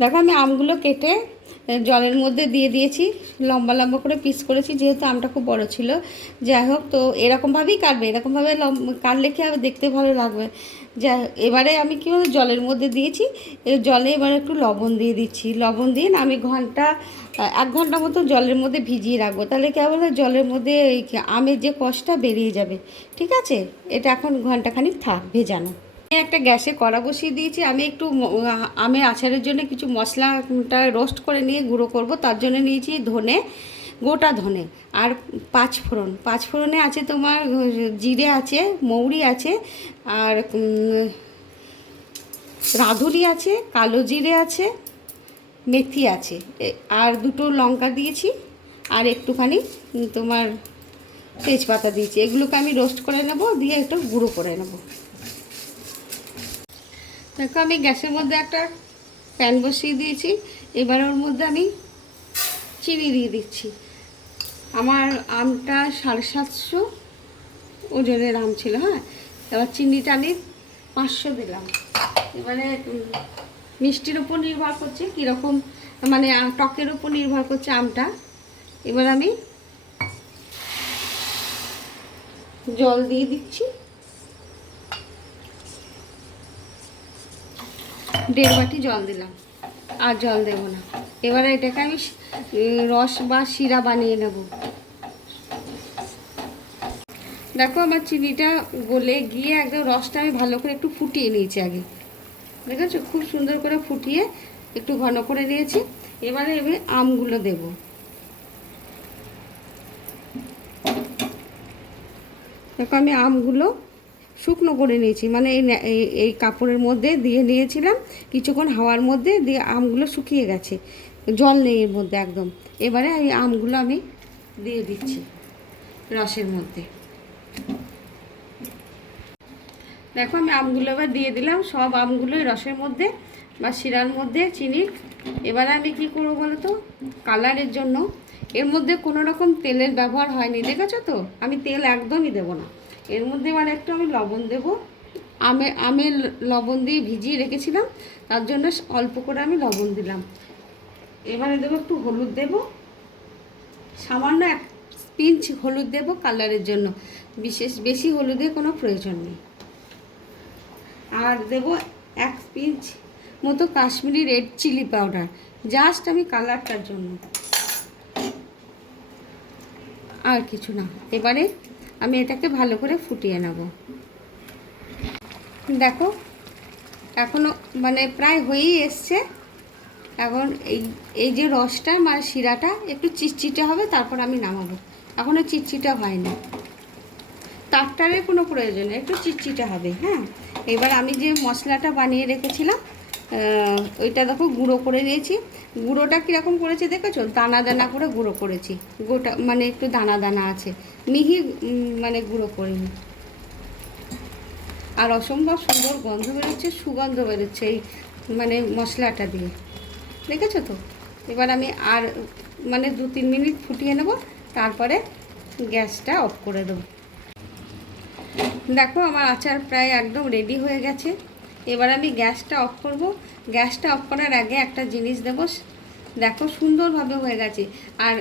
দেখো আমি আমগুলো কেটে জলের মধ্যে দিয়ে দিয়েছি, লম্বা লম্বা করে পিস করেছি, যেহেতু আমটা খুব বড় ছিল। যাই হোক, তো এরকমভাবেই কাটবে, এরকমভাবে কাটলে কি হবে, দেখতে ভালো লাগবে। যা এবারে আমি কীভাবে জলের মধ্যে দিয়েছি, জলে এবারে একটু লবণ দিয়ে দিচ্ছি। লবণ দিয়ে না আমি 1 ঘন্টা মতো জলের মধ্যে ভিজিয়ে রাখবো, তাহলে কী হবে, জলের মধ্যে এই আমের যে কষটা বেরিয়ে যাবে। ঠিক আছে, এটা এখন ঘন্টাখানিক থাক ভেজানো। একটা গ্যাসে কড়া বসিয়ে দিয়েছি। আমি একটু আমের আচারের জন্য কিছু মশলাটা রোস্ট করে নিয়ে গুঁড়ো করব। তার জন্য নিয়েছি ধনে, গোটা ধনে, আর পাঁচফোড়নে আছে তোমার জিরে আছে, মৌরি আছে, আর রাঁধুনি আছে, কালো জিরে আছে, মেথি আছে, আর 2টো লঙ্কা দিয়েছি, আর একটুখানি তোমার তেজপাতা দিয়েছি। এগুলোকে আমি রোস্ট করে নেব, দিয়ে একটু গুঁড়ো করে নেব। দেখো আমি গ্যাসের মধ্যে একটা প্যান বসিয়ে দিয়েছি। এবার ওর মধ্যে আমি চিনি দিয়ে দিচ্ছি। আমার আমটা 750 ওজনের আম ছিল। হ্যাঁ, এবার চিনিটা আমি 500 দিলাম। এবারে মিষ্টির ওপর নির্ভর করছে কীরকম, মানে টকের ওপর নির্ভর করছে আমটা। এবার আমি জল দিয়ে দিচ্ছি, 1.5 বাটি জল দিলাম, আর জল দেব না। এবারে এটাকে আমি রস বা শিরা বানিয়ে নেব। দেখো আমার চিনিটা গলে গিয়ে একদম রসটা আমি ভালো করে একটু ফুটিয়ে নিয়েছি আগে। দেখেছো, খুব সুন্দর করে ফুটিয়ে একটু ঘন করে নিয়েছি। এবারে আমি আমগুলো দেব। দেখো আমি আমগুলো শুকনো করে নিয়েছি, মানে এই কাপড়ের মধ্যে দিয়ে নিয়েছিলাম, কিছুক্ষণ হাওয়ার মধ্যে দিয়ে আমগুলো শুকিয়ে গেছে, জল নেই এর মধ্যে একদম। এবারে এই আমগুলো আমি দিয়ে দিচ্ছি রসের মধ্যে। দেখো আমি আমগুলো এবার দিয়ে দিলাম, সব আমগুলোই রসের মধ্যে বা শিরার মধ্যে চিনির। এবারে আমি কি করবো বলো তো, কালারের জন্য এর মধ্যে কোনো রকম তেলের ব্যবহার হয়নি, দেখেছো তো, আমি তেল একদমই দেবো না। এর মধ্যে এবার একটু আমি লবণ দেবো। আমের লবণ দিয়ে ভিজিয়ে রেখেছিলাম, তার জন্য অল্প করে আমি লবণ দিলাম। এবারে দেবো একটু হলুদ, দেবো সামান্য 1 পিঞ্চ হলুদ দেবো কালারের জন্য, বেশি হলুদের কোনো প্রয়োজন নেই। আর দেবো 1 পিঞ্চ মতো Kashmiri red chilli powder, just আমি কালারটার জন্য, আর কিছু না। এবারে আমি এটাকে ভালো করে ফুটিয়ে নেব। দেখো এখনও মানে প্রায় হয়েই এসছে। এখন এই যে রসটা মানে শিরাটা একটু চিটচিটে হবে, তারপর আমি নামাবো। এখনও চিটচিটে হয়নি, টাটকারের কোনো প্রয়োজন নেই, একটু চিটচিটে হবে। হ্যাঁ, এবার আমি যে মশলাটা বানিয়ে রেখেছিলাম ওইটা দেখো গুঁড়ো করে নিয়েছি। গুঁড়োটা কীরকম করেছি দেখেছো, দানা দানা করে গুঁড়ো করেছি, গোটা মানে একটু দানা দানা আছে, মিহি মানে গুঁড়ো করিনি। আর অসম্ভব সুন্দর গন্ধ বেরোচ্ছে, সুগন্ধ বেরোচ্ছে এই মানে মশলাটা দিয়ে, দেখেছো তো। এবার আমি আর মানে 2-3 মিনিট ফুটিয়ে নেব, তারপরে গ্যাসটা অফ করে দেবো। দেখো আমার আচার প্রায় একদম রেডি হয়ে গেছে। এবার আমি গ্যাসটা অফ করব। গ্যাসটা অফ করার আগে একটা জিনিস দেবো, দেখো সুন্দরভাবে হয়ে গেছে। আর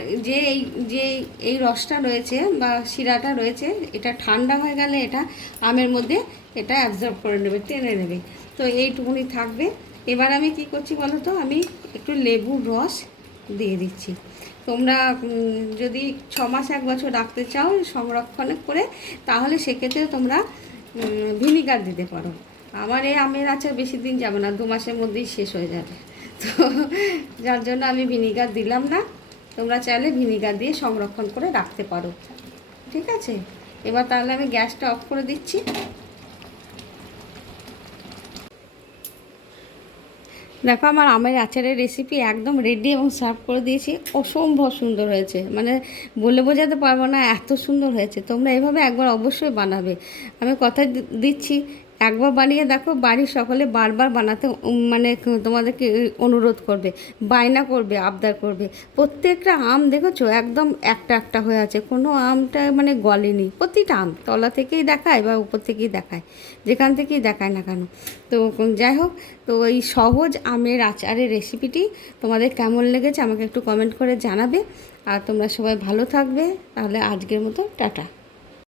এই রসটা রয়েছে বা শিরাটা রয়েছে, এটা ঠান্ডা হয়ে গেলে এটা আমের মধ্যে এটা অ্যাবজর্ব করে নেবে, টেনে নেবে। তো এইটুকুনি থাকবে। এবার আমি কি করছি বলো তো, আমি একটু লেবুর রস দিয়ে দিচ্ছি। তোমরা যদি 6 মাস 1 বছর রাখতে চাও সংরক্ষণ করে, তাহলে সেক্ষেত্রে তোমরা ভিনিগার দিতে পারো। আমার এই আমের আচার বেশি দিন যাবে না, 2 মাসের মধ্যেই শেষ হয়ে যাবে, তো যার জন্য আমি ভিনিগার দিলাম না। তোমরা চাইলে ভিনিগার দিয়ে সংরক্ষণ করে রাখতে পারো। ঠিক আছে, এবার তাহলে আমি গ্যাসটা অফ করে দিচ্ছি। দেখো আমার আমের আচারের রেসিপি একদম রেডি এবং সার্ভ করে দিয়েছি। অসম্ভব সুন্দর হয়েছে, মানে বলে বোঝাতে পারবো না, এত সুন্দর হয়েছে। তোমরা এভাবে একবার অবশ্যই বানাবে। আমি কথা দিচ্ছি একবার বানিয়ে দেখো, বাড়ির সকলে বারবার বানাতে মানে তোমাদেরকে অনুরোধ করবে, বায়না করবে, আবদার করবে। প্রত্যেকটা আম দেখেছো একদম একটা একটা হয়ে আছে, কোনো আমটা মানে গলেনি। প্রতিটা আম তলা থেকেই দেখায় বা উপর থেকেই দেখায়, যেখান থেকেই দেখায় না কেন। তো যাই হোক, তো এই সহজ আমের আচারের রেসিপিটি তোমাদের কেমন লেগেছে আমাকে একটু কমেন্ট করে জানাবে। আর তোমরা সবাই ভালো থাকবে। তাহলে আজকের মতো টাটা।